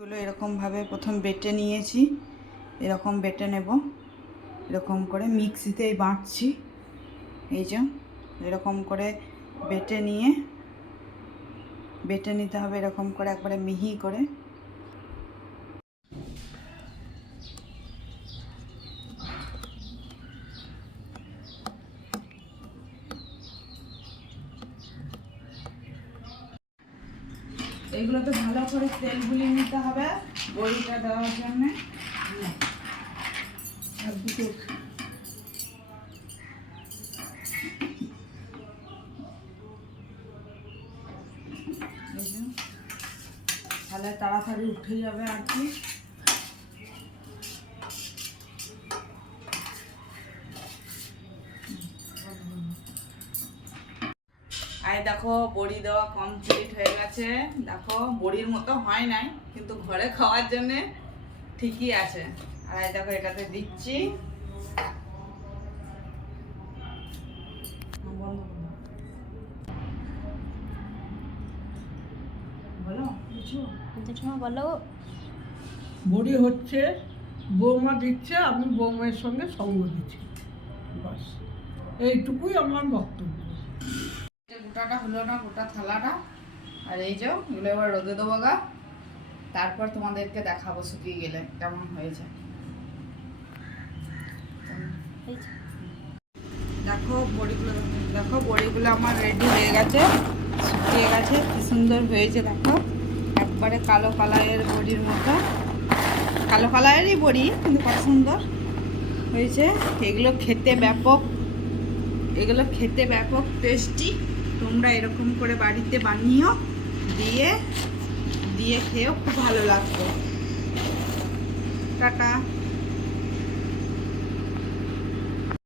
এগুলো এরকমভাবে প্রথম বেটে নিয়েছি। এরকম বেটে নেব। এরকম করে মিক্সিতেই বাঁটছি। এই যে, এরকম করে বেটে নিয়ে, বেটে নিতে হবে এরকম করে একবারে মিহি করে। এগুলোতে ভালো করে তেল গুলিয়ে নিতে হবে বড়িটা দেওয়ার জন্য। তাহলে তাড়াতাড়ি উঠে যাবে আর কি। আই দেখো বড়ি দেওয়া কমপ্লিট হয়ে গেছে। দেখো বড়ির মতো হয় নাই কিন্তু ঘরে খাওয়ার জন্য ঠিকই আছে। আর এই দেখো এটাতে দিচ্ছি। দাও। বলো কিছু বলো। বড়ি হচ্ছে বৌমা দিচ্ছে আমি বৌমার সঙ্গে সঙ্গ দিচ্ছি। বাস এইটুকুই আমার বক্তব্য। গোটাটা হলো না গোটা থালাটা। আর এই যে এগুলো এবার রোদে দেবো গা। তারপর তোমাদেরকে দেখাবো শুকিয়ে গেলে কেমন হয়েছে। দেখো বড়িগুলো দেখো বড়িগুলো আমার রেডি হয়ে গেছে শুকিয়ে গেছে কি সুন্দর হয়েছে দেখো। একবারে কালো কালারের বড়ির মতো। কালো কালারেরই বড়ি কিন্তু কত সুন্দর হয়েছে। এগুলো খেতে ব্যাপক এগুলো খেতে ব্যাপক টেস্টি। তোমরা এরকম করে বাড়িতে বানিও দিয়ে দিয়ে খেয়েও খুব ভালো লাগতো টাটা।